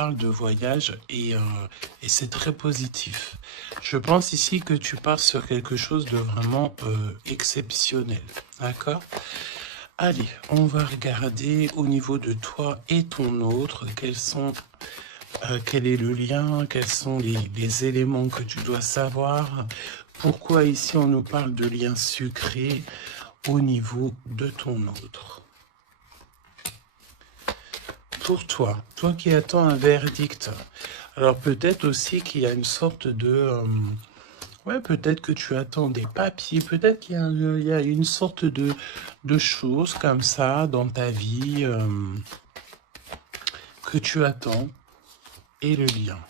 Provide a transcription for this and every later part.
parle de voyage et c'est très positif. Je pense ici que tu pars sur quelque chose de vraiment exceptionnel. D'accord? Allez, on va regarder au niveau de toi et ton autre, quel est le lien, quels sont les éléments que tu dois savoir. Pourquoi ici on nous parle de lien sucré au niveau de ton autre. Pour toi qui attends un verdict, alors peut-être aussi qu'il y a une sorte de... ouais, peut-être que tu attends des papiers, peut-être qu'il y a une sorte de choses comme ça dans ta vie que tu attends et le lien.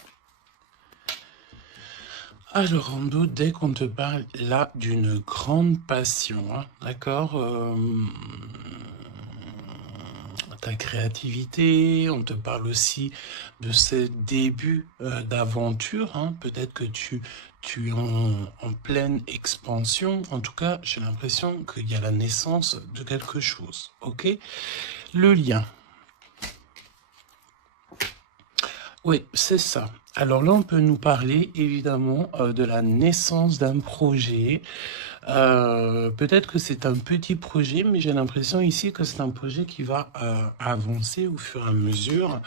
Alors, en doute, dès qu'on te parle là d'une grande passion, hein, d'accord, ta créativité, on te parle aussi de ce début d'aventure, hein, peut-être que tu es en pleine expansion, en tout cas, j'ai l'impression qu'il y a la naissance de quelque chose, ok? Le lien. Oui, c'est ça. Alors là, on peut nous parler évidemment de la naissance d'un projet. Peut-être que c'est un petit projet, mais j'ai l'impression ici que c'est un projet qui va avancer au fur et à mesure.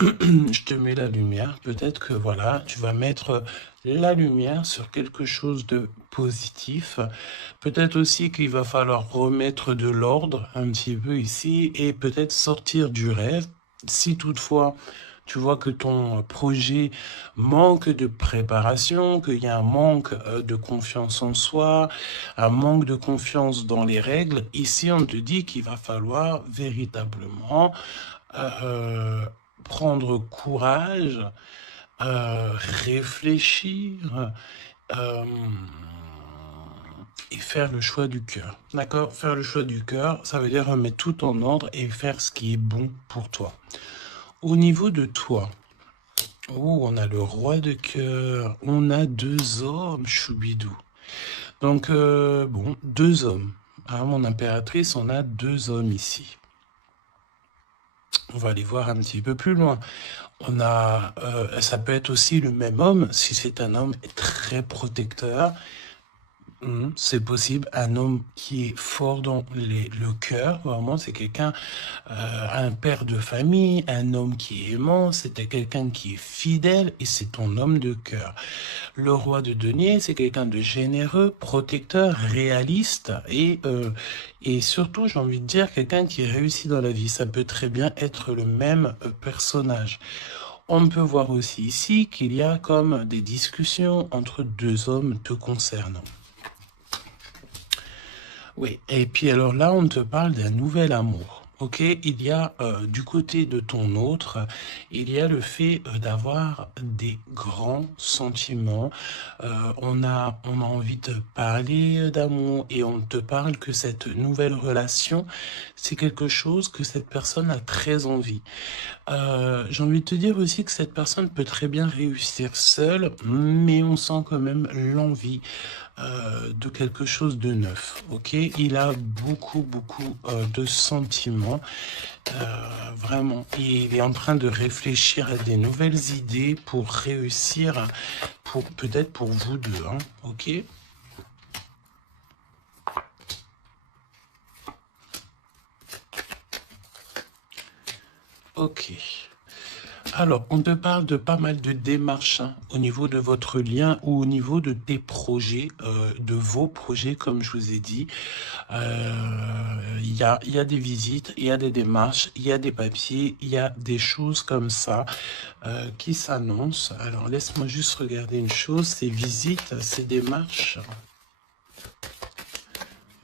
Je te mets la lumière. Peut-être que voilà, tu vas mettre la lumière sur quelque chose de positif. Peut-être aussi qu'il va falloir remettre de l'ordre un petit peu ici et peut-être sortir du rêve. Si toutefois tu vois que ton projet manque de préparation, qu'il y a un manque de confiance en soi, un manque de confiance dans les règles, ici on te dit qu'il va falloir véritablement prendre courage, réfléchir et faire le choix du cœur. D'accord? Faire le choix du cœur, ça veut dire remettre tout en ordre et faire ce qui est bon pour toi. Au niveau de toi, oh, on a le roi de cœur, on a deux hommes, choubidou. Donc, bon, deux hommes. Hein, mon impératrice, on a deux hommes ici. On va aller voir un petit peu plus loin. On a, ça peut être aussi le même homme, si c'est un homme très protecteur. C'est possible, un homme qui est fort dans le cœur, vraiment, c'est quelqu'un, un père de famille, un homme qui est aimant, c'était quelqu'un qui est fidèle et c'est ton homme de cœur. Le roi de denier, c'est quelqu'un de généreux, protecteur, réaliste et surtout, j'ai envie de dire, quelqu'un qui réussit dans la vie. Ça peut très bien être le même personnage. On peut voir aussi ici qu'il y a comme des discussions entre deux hommes te concernant. Oui, et puis alors là, on te parle d'un nouvel amour. Ok, il y a du côté de ton autre, il y a le fait d'avoir des grands sentiments. On a envie de parler d'amour et on te parle que cette nouvelle relation, c'est quelque chose que cette personne a très envie. J'ai envie de te dire aussi que cette personne peut très bien réussir seule, mais on sent quand même l'envie de quelque chose de neuf, ok? Il a beaucoup de sentiments, vraiment. Il est en train de réfléchir à des nouvelles idées pour réussir, peut-être pour vous deux, hein, ok? Ok. Alors, on te parle de pas mal de démarches hein, au niveau de votre lien ou au niveau de tes projets, de vos projets, comme je vous ai dit. Il y a des visites, il y a des démarches, il y a des papiers, il y a des choses comme ça qui s'annoncent. Alors, laisse-moi juste regarder une chose, ces visites, ces démarches.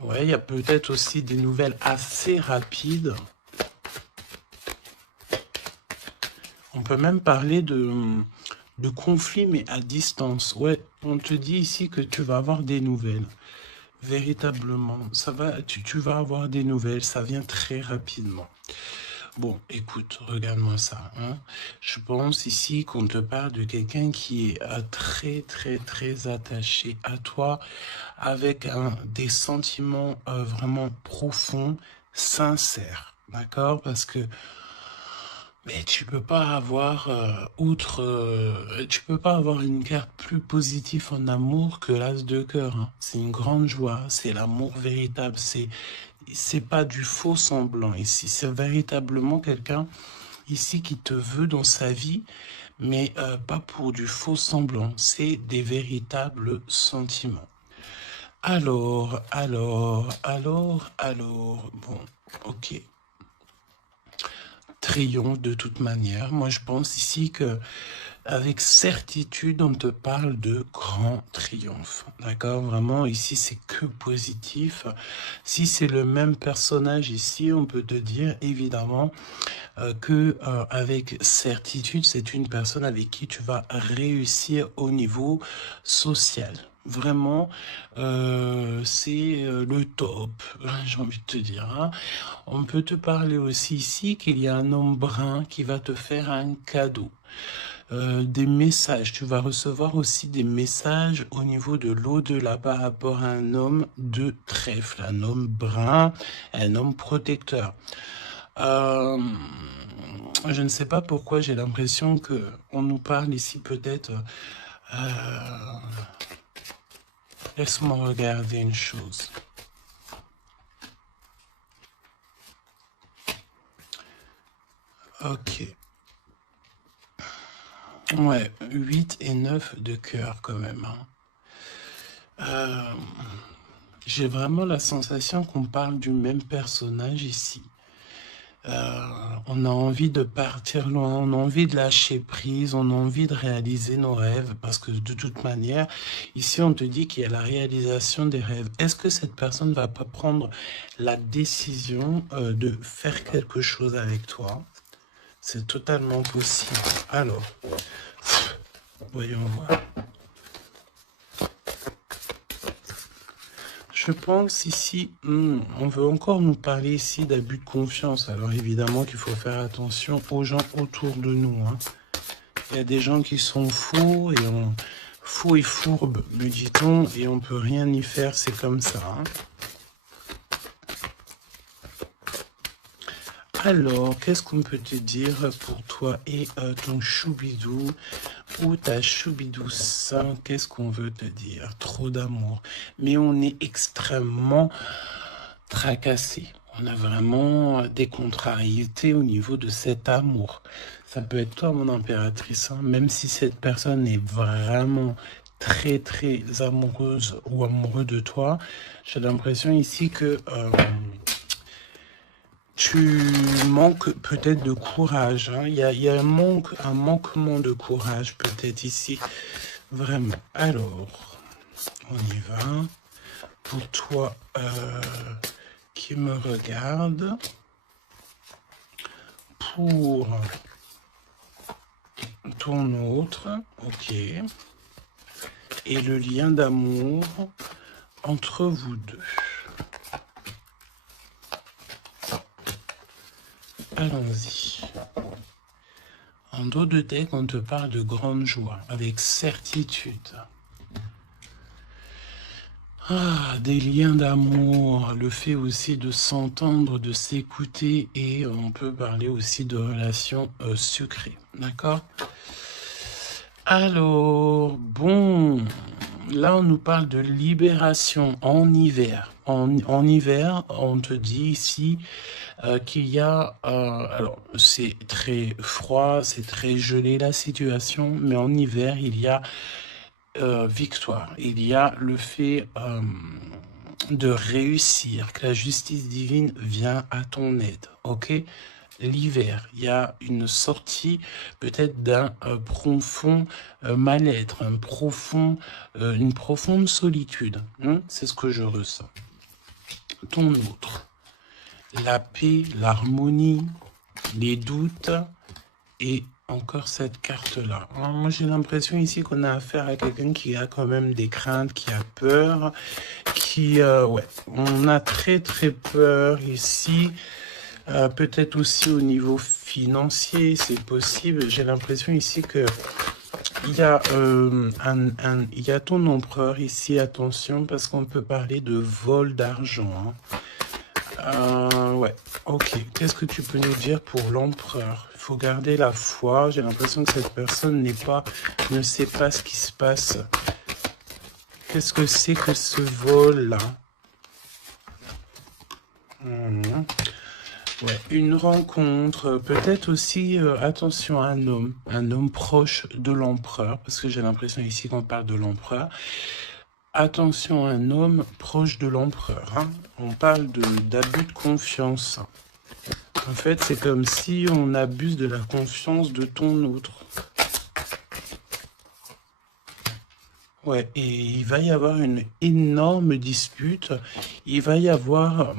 Ouais, il y a peut-être aussi des nouvelles assez rapides. On peut même parler de conflit, mais à distance. Ouais, on te dit ici que tu vas avoir des nouvelles. Véritablement, tu vas avoir des nouvelles, ça vient très rapidement. Bon, écoute, regarde-moi ça. Hein. Je pense ici qu'on te parle de quelqu'un qui est très attaché à toi, avec des sentiments vraiment profonds, sincères. D'accord? Parce que Mais tu peux pas avoir, tu peux pas avoir une carte plus positive en amour que l'as de cœur, hein. C'est une grande joie, c'est l'amour véritable, c'est pas du faux semblant ici, c'est véritablement quelqu'un ici qui te veut dans sa vie, mais pas pour du faux semblant, c'est des véritables sentiments. Alors, bon, ok. Triomphe de toute manière. Moi, je pense ici que avec certitude, on te parle de grand triomphe. D'accord? Vraiment, ici, c'est que positif. Si c'est le même personnage ici, on peut te dire évidemment que avec certitude, c'est une personne avec qui tu vas réussir au niveau social. Vraiment, c'est le top, j'ai envie de te dire, hein. On peut te parler aussi ici qu'il y a un homme brun qui va te faire un cadeau. Des messages, tu vas recevoir aussi des messages au niveau de l'au-delà par rapport à un homme de trèfle, un homme brun, un homme protecteur. Je ne sais pas pourquoi j'ai l'impression que on nous parle ici peut-être. Laisse-moi regarder une chose. Ok. Ouais, 8 et 9 de cœur quand même, hein. J'ai vraiment la sensation qu'on parle du même personnage ici. On a envie de partir loin, on a envie de lâcher prise, on a envie de réaliser nos rêves, parce que de toute manière, ici on te dit qu'il y a la réalisation des rêves. Est-ce que cette personne ne va pas prendre la décision de faire quelque chose avec toi? C'est totalement possible. Alors, voyons voir. Je pense ici, on veut encore nous parler ici d'abus de confiance. Alors évidemment qu'il faut faire attention aux gens autour de nous, hein. Il y a des gens qui sont fous fous et fourbes, me dit-on, et on peut rien y faire, c'est comme ça, hein. Alors, qu'est-ce qu'on peut te dire pour toi et ton choubidou ou ta choubidouce? Qu'est-ce qu'on veut te dire? Trop d'amour. Mais on est extrêmement tracassé. On a vraiment des contrariétés au niveau de cet amour. Ça peut être toi, mon impératrice, hein, même si cette personne est vraiment très, très amoureuse ou amoureux de toi. J'ai l'impression ici que tu manques peut-être de courage, hein. Il y a un manquement de courage peut-être ici. Vraiment. Alors, on y va. Pour toi qui me regarde, pour ton autre, ok, et le lien d'amour entre vous deux. Allons-y. En dos de deck, on te parle de grande joie, avec certitude. Ah, des liens d'amour, le fait aussi de s'entendre, de s'écouter, et on peut parler aussi de relations sucrées, d'accord? Alors, bon, là on nous parle de libération en hiver. En hiver, on te dit ici qu'il y a, alors c'est très froid, c'est très gelé la situation, mais en hiver il y a victoire, il y a le fait de réussir, que la justice divine vient à ton aide, ok? L'hiver, il y a une sortie peut-être d'un profond mal-être, une profonde solitude, hein? C'est ce que je ressens. Ton autre, la paix, l'harmonie, les doutes et encore cette carte-là. Moi, j'ai l'impression ici qu'on a affaire à quelqu'un qui a quand même des craintes, qui a peur, ouais, on a très très peur ici. Peut-être aussi au niveau financier, c'est possible. J'ai l'impression ici que il y a il y a ton empereur ici. Attention, parce qu'on peut parler de vol d'argent, hein. Ouais, ok. Qu'est-ce que tu peux nous dire pour l'empereur? Il faut garder la foi. J'ai l'impression que cette personne ne sait pas ce qui se passe. Qu'est-ce que c'est que ce vol-là? Ouais, une rencontre, peut-être aussi, attention, un homme proche de l'empereur, parce que j'ai l'impression ici qu'on parle de l'empereur. Attention, un homme proche de l'empereur, hein. On parle d'abus de confiance. En fait, c'est comme si on abuse de la confiance de ton autre. Ouais, et il va y avoir une énorme dispute. Il va y avoir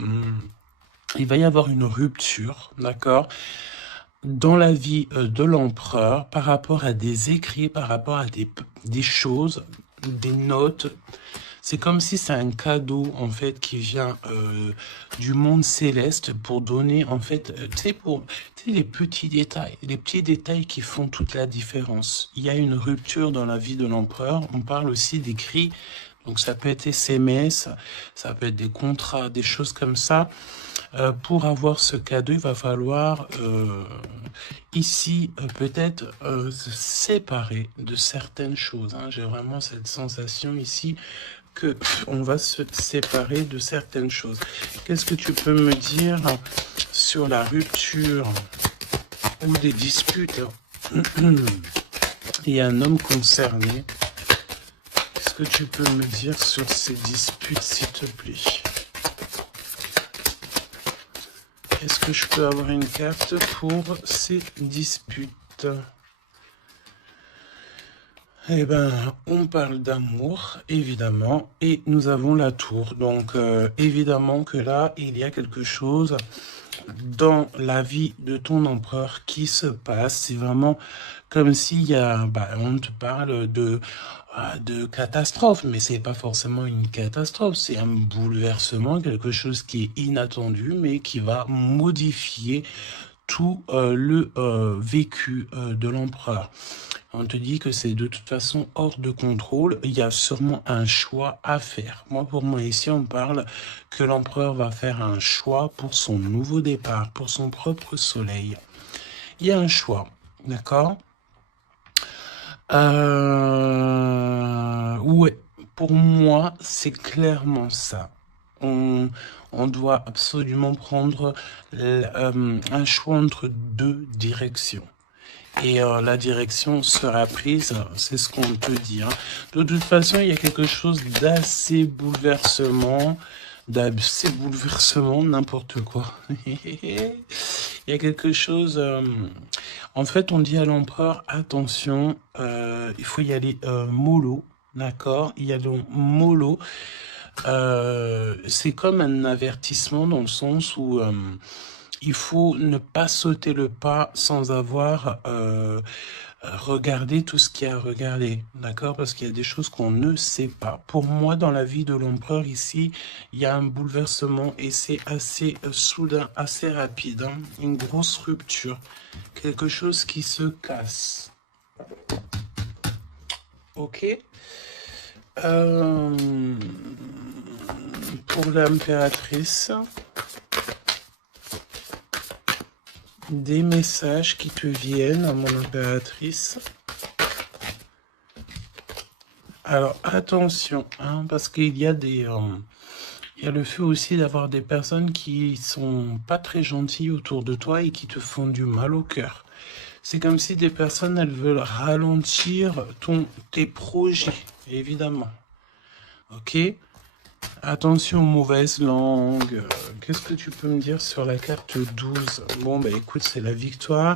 une rupture, d'accord, dans la vie de l'empereur par rapport à des écrits, par rapport à des choses, des notes. C'est comme si c'est un cadeau, en fait, qui vient du monde céleste pour donner, en fait, tu sais, les petits détails qui font toute la différence. Il y a une rupture dans la vie de l'empereur. On parle aussi d'écrits. Donc, ça peut être SMS, ça peut être des contrats, des choses comme ça. Pour avoir ce cadeau, il va falloir ici peut-être se séparer de certaines choses, hein. J'ai vraiment cette sensation ici que on va se séparer de certaines choses. Qu'est-ce que tu peux me dire sur la rupture ou des disputes? Il y a un homme concerné. Qu'est-ce que tu peux me dire sur ces disputes, s'il te plaît? Est-ce que je peux avoir une carte pour ces disputes? Eh ben, on parle d'amour, évidemment, et nous avons la tour. Donc, évidemment que là, il y a quelque chose dans la vie de ton empereur qui se passe. C'est vraiment comme s'il y a, on te parle de catastrophe, mais c'est pas forcément une catastrophe, c'est un bouleversement, quelque chose qui est inattendu, mais qui va modifier tout le vécu de l'empereur. On te dit que c'est de toute façon hors de contrôle. Il y a sûrement un choix à faire. Pour moi, ici, on parle que l'empereur va faire un choix pour son nouveau départ, pour son propre soleil. Il y a un choix, d'accord? Ouais, pour moi, c'est clairement ça. On doit absolument prendre un choix entre deux directions. Et la direction sera prise, c'est ce qu'on te dit, hein. De toute façon, il y a quelque chose d'assez bouleversement, n'importe quoi. Il y a quelque chose... en fait, on dit à l'empereur, attention, il faut y aller mollo, d'accord? Il y a donc mollo. C'est comme un avertissement dans le sens où... il faut ne pas sauter le pas sans avoir regardé tout ce qu'il y a à regarder, d'accord? Parce qu'il y a des choses qu'on ne sait pas. Pour moi, dans la vie de l'empereur ici, il y a un bouleversement et c'est assez soudain, assez rapide, hein? Une grosse rupture, quelque chose qui se casse. Ok? Pour l'impératrice... des messages qui te viennent à mon impératrice. Alors attention, hein, parce qu'il y a il y a le fait aussi d'avoir des personnes qui sont pas très gentilles autour de toi et qui te font du mal au cœur. C'est comme si des personnes, elles veulent ralentir tes projets, évidemment. Ok? Attention aux mauvaises langues. Qu'est-ce que tu peux me dire sur la carte 12? Bon, écoute, c'est la victoire.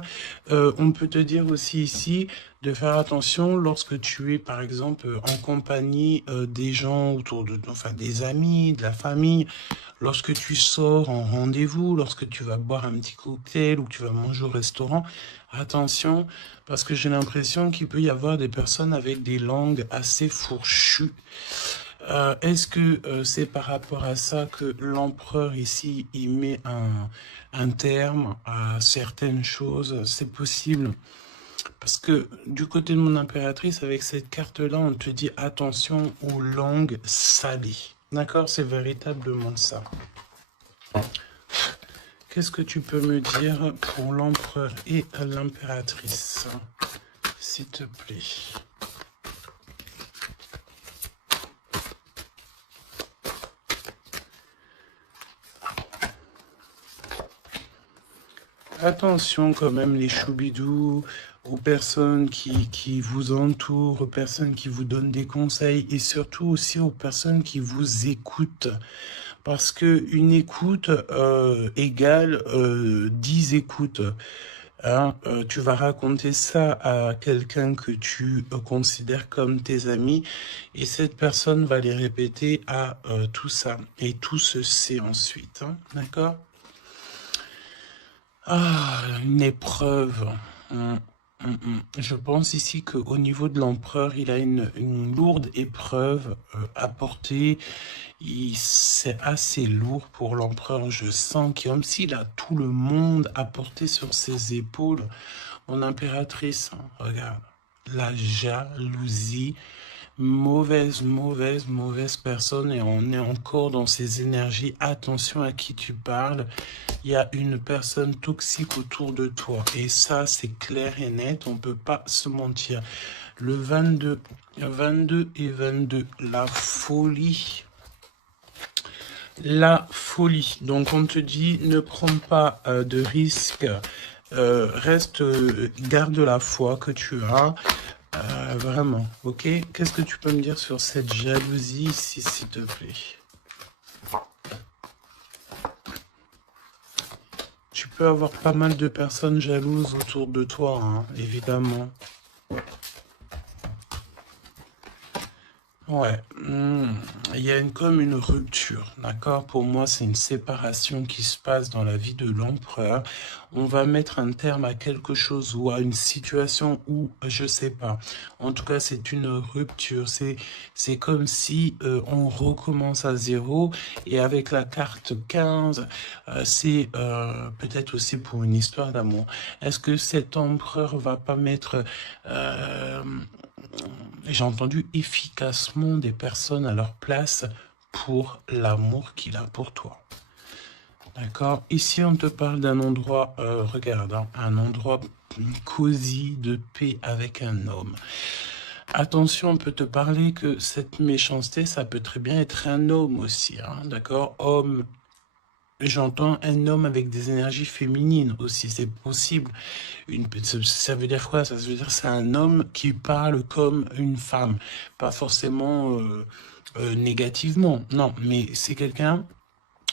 On peut te dire aussi ici de faire attention lorsque tu es, par exemple, en compagnie des gens autour de toi, enfin des amis, de la famille. Lorsque tu sors en rendez-vous, lorsque tu vas boire un petit cocktail ou que tu vas manger au restaurant, attention, parce que j'ai l'impression qu'il peut y avoir des personnes avec des langues assez fourchues. Est-ce que c'est par rapport à ça que l'empereur ici, il met un terme à certaines choses? C'est possible. Parce que du côté de mon impératrice, avec cette carte-là, on te dit attention aux langues salées. D'accord? C'est véritablement ça. Qu'est-ce que tu peux me dire pour l'empereur et l'impératrice, s'il te plaît? Attention quand même les choubidous, aux personnes qui vous entourent, aux personnes qui vous donnent des conseils et surtout aussi aux personnes qui vous écoutent. Parce que une écoute égale 10 écoutes. Hein, tu vas raconter ça à quelqu'un que tu considères comme tes amis et cette personne va les répéter à tout ça. Et tout se sait ensuite. Hein, d'accord? Ah, une épreuve. Je pense ici qu'au niveau de l'empereur, il a une lourde épreuve à porter. C'est assez lourd pour l'empereur. Je sens comme s'il a tout le monde à porter sur ses épaules. Mon impératrice, hein, regarde, la jalousie. Mauvaise personne et on est encore dans ces énergies. Attention à qui tu parles. Il y a une personne toxique autour de toi. Et ça, c'est clair et net. On ne peut pas se mentir. Le 22 et 22, la folie. La folie. Donc, on te dit, ne prends pas de risques. Reste, garde la foi que tu as. Vraiment, ok? Qu'est-ce que tu peux me dire sur cette jalousie ici, s'il te plaît? Tu peux avoir pas mal de personnes jalouses autour de toi, hein, évidemment. Ouais, il y a comme une rupture, d'accord? Pour moi, c'est une séparation qui se passe dans la vie de l'empereur. On va mettre un terme à quelque chose ou à une situation où, je sais pas. En tout cas, c'est une rupture. C'est comme si on recommence à zéro. Et avec la carte 15, c'est peut-être aussi pour une histoire d'amour. Est-ce que cet empereur va pas mettre... j'ai entendu efficacement des personnes à leur place pour l'amour qu'il a pour toi. D'accord? Ici, on te parle d'un endroit, regarde, hein, un endroit cosy, de paix avec un homme. Attention, on peut te parler que cette méchanceté, ça peut très bien être un homme aussi, hein, d'accord? Homme, j'entends un homme avec des énergies féminines aussi, c'est possible. Ça veut dire quoi? Ça veut dire c'est un homme qui parle comme une femme, pas forcément négativement, non, mais c'est quelqu'un,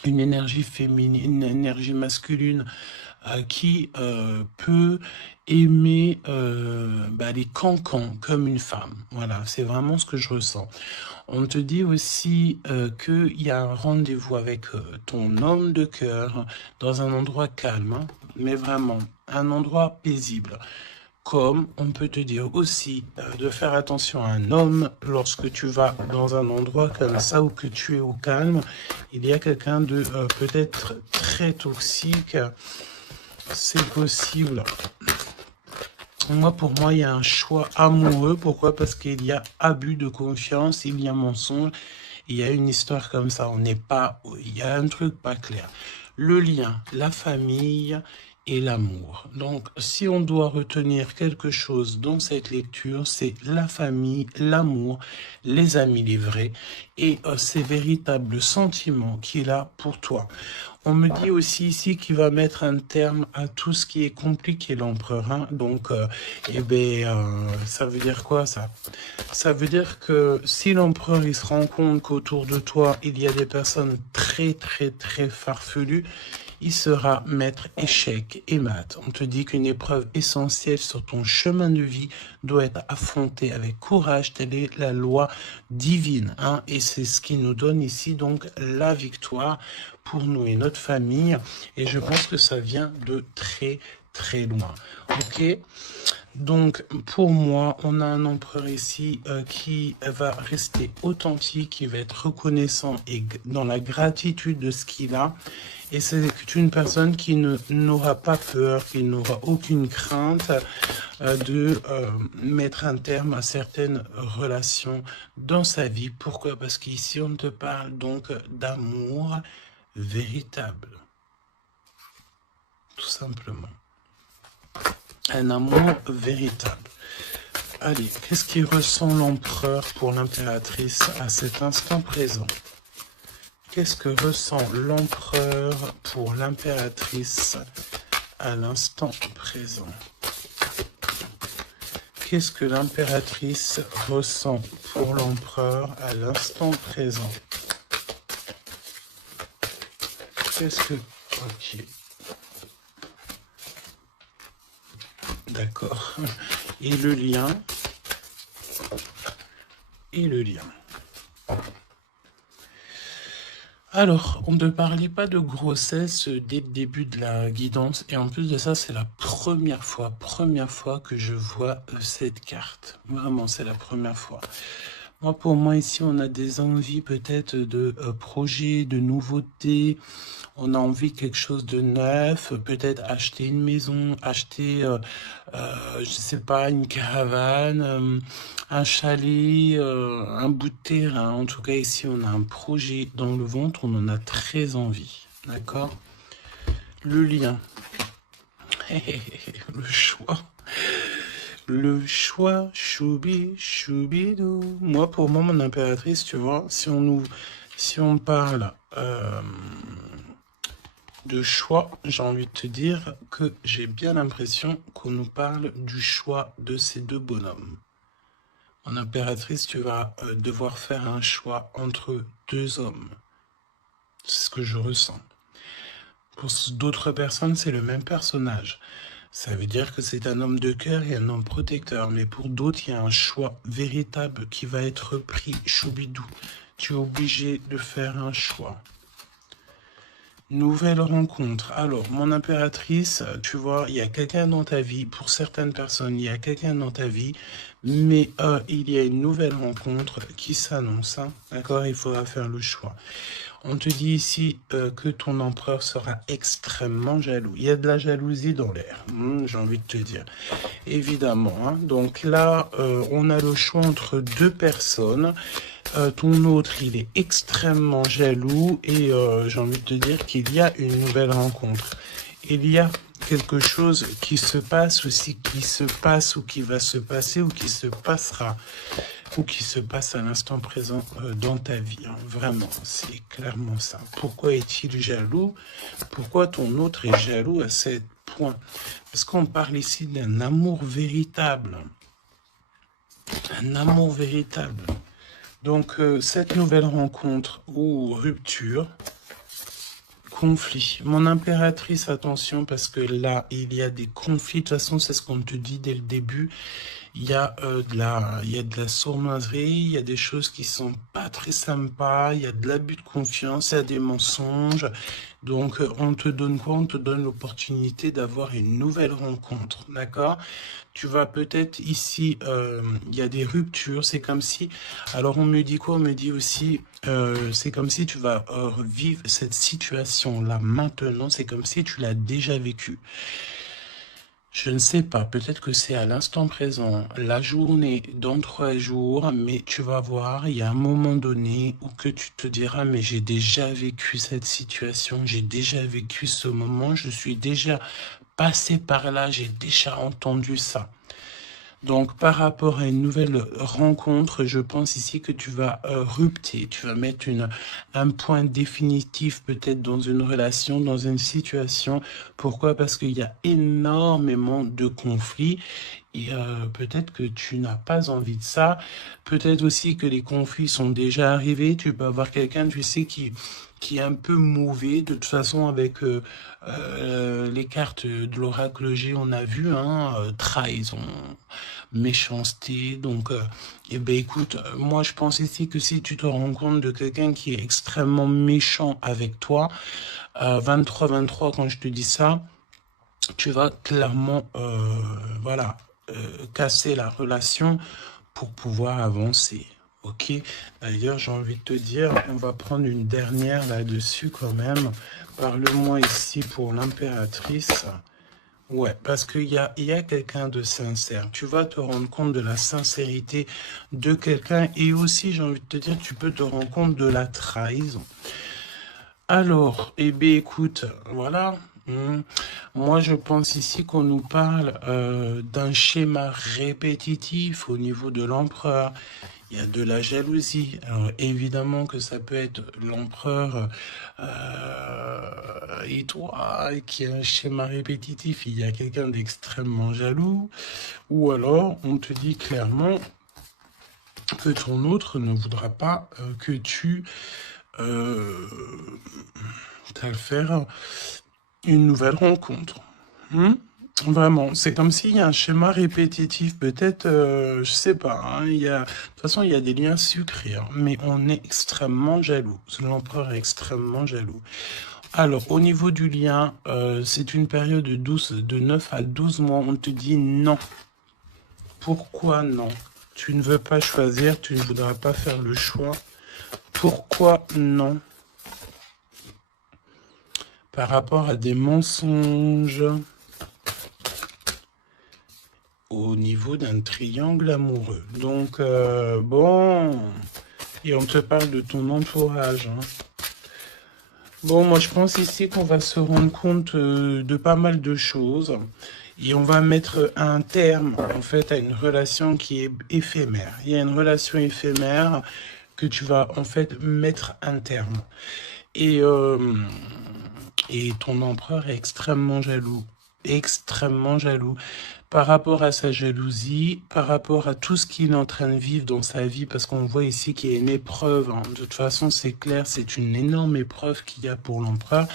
une énergie féminine, une énergie masculine qui peut aimer les cancans comme une femme. Voilà, c'est vraiment ce que je ressens. On te dit aussi qu'il y a un rendez-vous avec ton homme de cœur dans un endroit calme, hein, mais vraiment un endroit paisible. Comme on peut te dire aussi de faire attention à un homme lorsque tu vas dans un endroit comme ça où que tu es au calme. Il y a quelqu'un de peut-être très toxique. C'est possible. Moi, pour moi, il y a un choix amoureux. Pourquoi? Parce qu'il y a abus de confiance, il y a mensonge, il y a une histoire comme ça. On n'est pas... Il y a un truc pas clair. Le lien, la famille et l'amour. Donc, si on doit retenir quelque chose dans cette lecture, c'est la famille, l'amour, les amis, les vrais, et ces véritables sentiments qu'il a pour toi. On me dit aussi ici qu'il va mettre un terme à tout ce qui est compliqué, l'empereur. Hein. Donc, ça veut dire quoi, ça? Ça veut dire que si l'empereur, il se rend compte qu'autour de toi, il y a des personnes très farfelues, il sera maître échec et mat. On te dit qu'une épreuve essentielle sur ton chemin de vie doit être affrontée avec courage. Telle est la loi divine. Hein, et c'est ce qui nous donne ici donc la victoire pour nous et notre famille. Et je pense que ça vient de très loin. Ok? Donc, pour moi, on a un empereur ici qui va rester authentique, qui va être reconnaissant et dans la gratitude de ce qu'il a. Et c'est une personne qui n'aura pas peur, qui n'aura aucune crainte de mettre un terme à certaines relations dans sa vie. Pourquoi? Parce qu'ici, on te parle donc d'amour véritable. tout simplement. Un amour véritable. Allez, qu'est-ce qui ressent l'empereur pour l'impératrice à cet instant présent? Qu'est-ce que ressent l'empereur pour l'impératrice à l'instant présent? Qu'est-ce que l'impératrice ressent pour l'empereur à l'instant présent? Qu'est-ce que... Ok. D'accord. Et le lien? Et le lien. Alors, on ne parlait pas de grossesse dès le début de la guidance. Et en plus de ça, c'est la première fois que je vois cette carte. Vraiment, c'est la première fois. Moi, pour moi, ici, on a des envies peut-être de projets, de nouveautés. On a envie de quelque chose de neuf, peut-être acheter une maison, acheter, je sais pas, une caravane, un chalet, un bout de terrain. En tout cas, ici, on a un projet dans le ventre, on en a très envie. D'accord? Le lien. Le choix. Le choix, choubi, choubidou. Moi, pour moi, mon impératrice, tu vois, si on parle de choix, j'ai envie de te dire que j'ai bien l'impression qu'on nous parle du choix de ces deux bonhommes. Mon impératrice, tu vas devoir faire un choix entre deux hommes. C'est ce que je ressens. Pour d'autres personnes, c'est le même personnage. Ça veut dire que c'est un homme de cœur et un homme protecteur. Mais pour d'autres, il y a un choix véritable qui va être pris. Choubidou, tu es obligé de faire un choix. Nouvelle rencontre. Alors, mon impératrice, tu vois, il y a quelqu'un dans ta vie. Pour certaines personnes, il y a quelqu'un dans ta vie. Mais il y a une nouvelle rencontre qui s'annonce. Hein, d'accord? Il faudra faire le choix. On te dit ici que ton empereur sera extrêmement jaloux. Il y a de la jalousie dans l'air, j'ai envie de te dire. Évidemment. Hein. Donc là, on a le choix entre deux personnes. Ton autre, il est extrêmement jaloux et j'ai envie de te dire qu'il y a une nouvelle rencontre. Il y a quelque chose qui se passe aussi, qui se passe ou qui va se passer ou qui se passera ou qui se passe à l'instant présent dans ta vie. Hein. Vraiment, c'est clairement ça. Pourquoi est-il jaloux? Pourquoi ton autre est jaloux à ce point? Parce qu'on parle ici d'un amour véritable. Un amour véritable. Donc, cette nouvelle rencontre ou rupture, conflit. Mon impératrice, attention, parce que là, il y a des conflits. De toute façon, c'est ce qu'on te dit dès le début. Il y a de la sournoiserie, il y a des choses qui sont pas très sympas, il y a de l'abus de confiance, il y a des mensonges. Donc, on te donne quoi? On te donne l'opportunité d'avoir une nouvelle rencontre, d'accord? Tu vas peut-être ici, il y a des ruptures, c'est comme si... Alors, on me dit quoi? On me dit aussi, c'est comme si tu vas vivre cette situation-là maintenant, c'est comme si tu l'as déjà vécue. Je ne sais pas, peut-être que c'est à l'instant présent, la journée, dans 3 jours, mais tu vas voir, il y a un moment donné où que tu te diras, mais j'ai déjà vécu cette situation, j'ai déjà vécu ce moment, je suis déjà passé par là, j'ai déjà entendu ça. Donc, par rapport à une nouvelle rencontre, je pense ici que tu vas rupter, tu vas mettre un point définitif peut-être dans une relation, dans une situation. Pourquoi? Parce qu'il y a énormément de conflits et peut-être que tu n'as pas envie de ça. Peut-être aussi que les conflits sont déjà arrivés. Tu peux avoir quelqu'un, tu sais, qui est un peu mauvais. De toute façon, avec les cartes de l'oracle G, on a vu, hein, trahison, méchanceté. Donc, eh ben, écoute, moi, je pense ici que si tu te rends compte de quelqu'un qui est extrêmement méchant avec toi, 23-23, quand je te dis ça, tu vas clairement, voilà, casser la relation pour pouvoir avancer. Ok, d'ailleurs, j'ai envie de te dire, on va prendre une dernière là-dessus quand même. Parle-moi ici pour l'impératrice. Ouais, parce qu'il y a quelqu'un de sincère. Tu vas te rendre compte de la sincérité de quelqu'un et aussi, j'ai envie de te dire, tu peux te rendre compte de la trahison. Alors, eh bien, écoute, voilà, Hmm. Moi, je pense ici qu'on nous parle d'un schéma répétitif au niveau de l'empereur. Il y a de la jalousie. Alors, évidemment que ça peut être l'empereur et toi qui a un schéma répétitif. Il y a quelqu'un d'extrêmement jaloux. Ou alors, on te dit clairement que ton autre ne voudra pas que tu t'as faire une nouvelle rencontre. Hmm. Vraiment, c'est comme s'il y a un schéma répétitif, peut-être, je sais pas, hein, de toute façon, il y a des liens sucrés, hein, mais on est extrêmement jaloux. L'empereur est extrêmement jaloux. Alors, au niveau du lien, c'est une période de 9 à 12 mois. On te dit non. Pourquoi non? Tu ne veux pas choisir, tu ne voudras pas faire le choix. Pourquoi non? Par rapport à des mensonges au niveau d'un triangle amoureux. Donc, bon, et on te parle de ton entourage. Hein. Bon, moi je pense ici qu'on va se rendre compte de pas mal de choses et on va mettre un terme en fait à une relation qui est éphémère. Il y a une relation éphémère que tu vas en fait mettre un terme. Et, et ton empereur est extrêmement jaloux. Extrêmement jaloux. Par rapport à sa jalousie, par rapport à tout ce qu'il est en train de vivre dans sa vie, parce qu'on voit ici qu'il y a une épreuve, hein. De toute façon c'est clair, c'est une énorme épreuve qu'il y a pour l'empereur,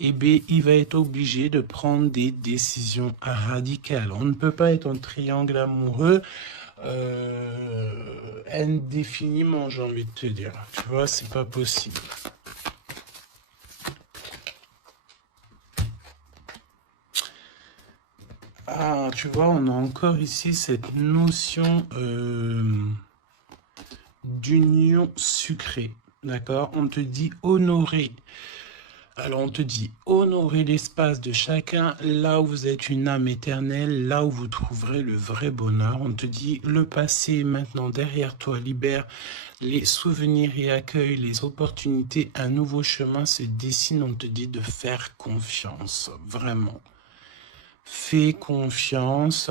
et bien il va être obligé de prendre des décisions radicales. On ne peut pas être en triangle amoureux indéfiniment, j'ai envie de te dire. Tu vois, c'est pas possible. Ah, tu vois, on a encore ici cette notion d'union sucrée, d'accord? On te dit honorer. Alors on te dit honorer l'espace de chacun, là où vous êtes une âme éternelle, là où vous trouverez le vrai bonheur. On te dit le passé est maintenant derrière toi, libère les souvenirs et accueille les opportunités. Un nouveau chemin se dessine, on te dit de faire confiance, vraiment. Fais confiance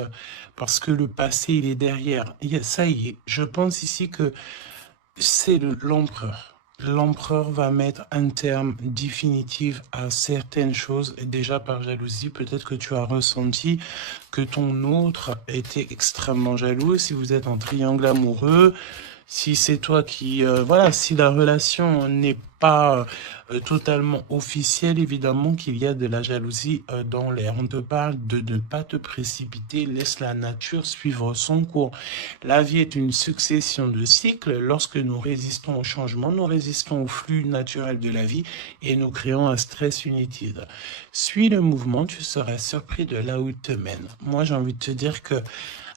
parce que le passé, il est derrière. Ça y est, je pense ici que c'est l'empereur. L'empereur va mettre un terme définitif à certaines choses. Et déjà par jalousie, peut-être que tu as ressenti que ton autre était extrêmement jaloux. Si vous êtes en triangle amoureux, si c'est toi qui... voilà, si la relation n'est pas totalement officielle, évidemment qu'il y a de la jalousie dans l'air. On te parle de ne pas te précipiter, laisse la nature suivre son cours. La vie est une succession de cycles. Lorsque nous résistons au changement, nous résistons au flux naturel de la vie et nous créons un stress inutile. Suis le mouvement, tu seras surpris de là où il te mène. Moi, j'ai envie de te dire que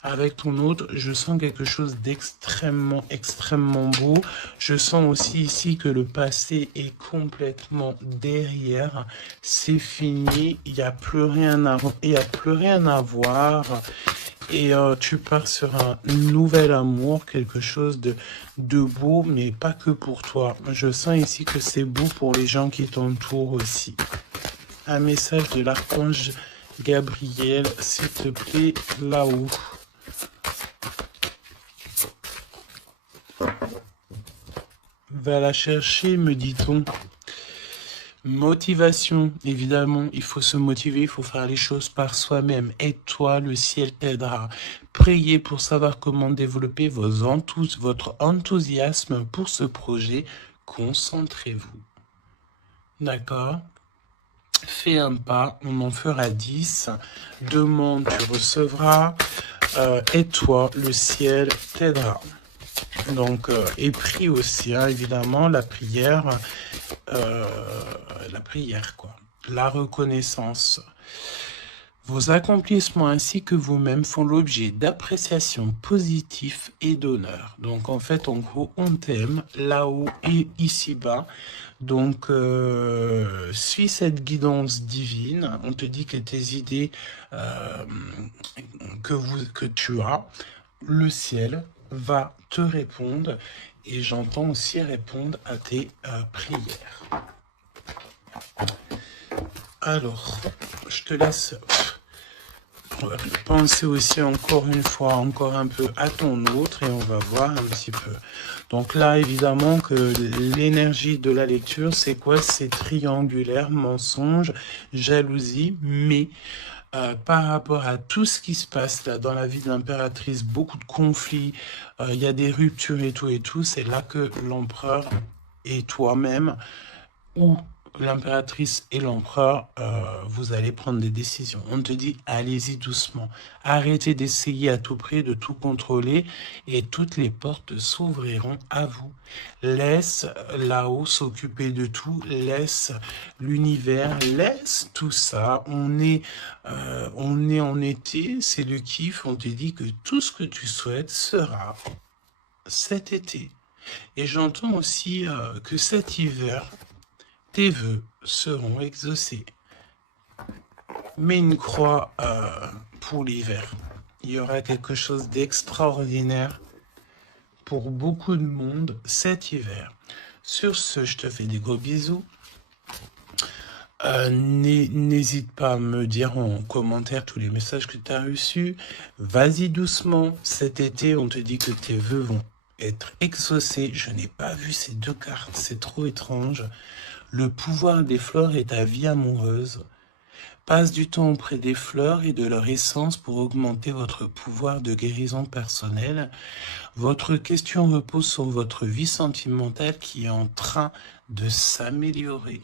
avec ton autre, je sens quelque chose d'extrêmement, extrêmement beau. Je sens aussi ici que le passé est complètement derrière. C'est fini. Il n'y a plus rien à, il y a plus rien à voir. Et tu pars sur un nouvel amour, quelque chose de beau, mais pas que pour toi. Je sens ici que c'est beau pour les gens qui t'entourent aussi. Un message de l'archange Gabriel, s'il te plaît, là-haut. Va la chercher, me dit-on. Motivation, évidemment, il faut se motiver, il faut faire les choses par soi-même. Aide-toi, le ciel t'aidera. Priez pour savoir comment développer votre enthousiasme pour ce projet. Concentrez-vous. D'accord? Fais un pas, on en fera 10. Demande, tu recevras. Aide-toi, le ciel t'aidera. Donc, et prie aussi, hein, évidemment, la prière, quoi. La reconnaissance. Vos accomplissements ainsi que vous-même font l'objet d'appréciation positive et d'honneur. Donc, en fait, en gros, on t'aime là-haut et ici-bas. Donc, suis cette guidance divine. On te dit que tes idées que tu as, le ciel va te répondre et j'entends aussi répondre à tes prières. Alors, je te laisse penser aussi encore une fois, encore un peu à ton autre et on va voir un petit peu. Donc là, évidemment que l'énergie de la lecture, c'est quoi? C'est triangulaire, mensonge, jalousie, mais par rapport à tout ce qui se passe là dans la vie de l'impératrice, beaucoup de conflits, il y a des ruptures et tout, c'est là que l'empereur et toi-même, ou l'impératrice et l'empereur, vous allez prendre des décisions. On te dit, allez-y doucement. Arrêtez d'essayer à tout prix de tout contrôler et toutes les portes s'ouvriront à vous. Laisse là-haut s'occuper de tout, laisse l'univers, laisse tout ça. On est en été, c'est le kiff, on te dit que tout ce que tu souhaites sera cet été. Et j'entends aussi que cet hiver, tes vœux seront exaucés. Mets une croix pour l'hiver. Il y aura quelque chose d'extraordinaire pour beaucoup de monde cet hiver. Sur ce, je te fais des gros bisous. N'hésite pas à me dire en commentaire tous les messages que tu as reçus. Vas-y doucement. Cet été, on te dit que tes vœux vont être exaucés. Je n'ai pas vu ces deux cartes. C'est trop étrange. Le pouvoir des fleurs est ta vie amoureuse. Passe du temps auprès des fleurs et de leur essence pour augmenter votre pouvoir de guérison personnelle. Votre question repose sur votre vie sentimentale qui est en train de s'améliorer.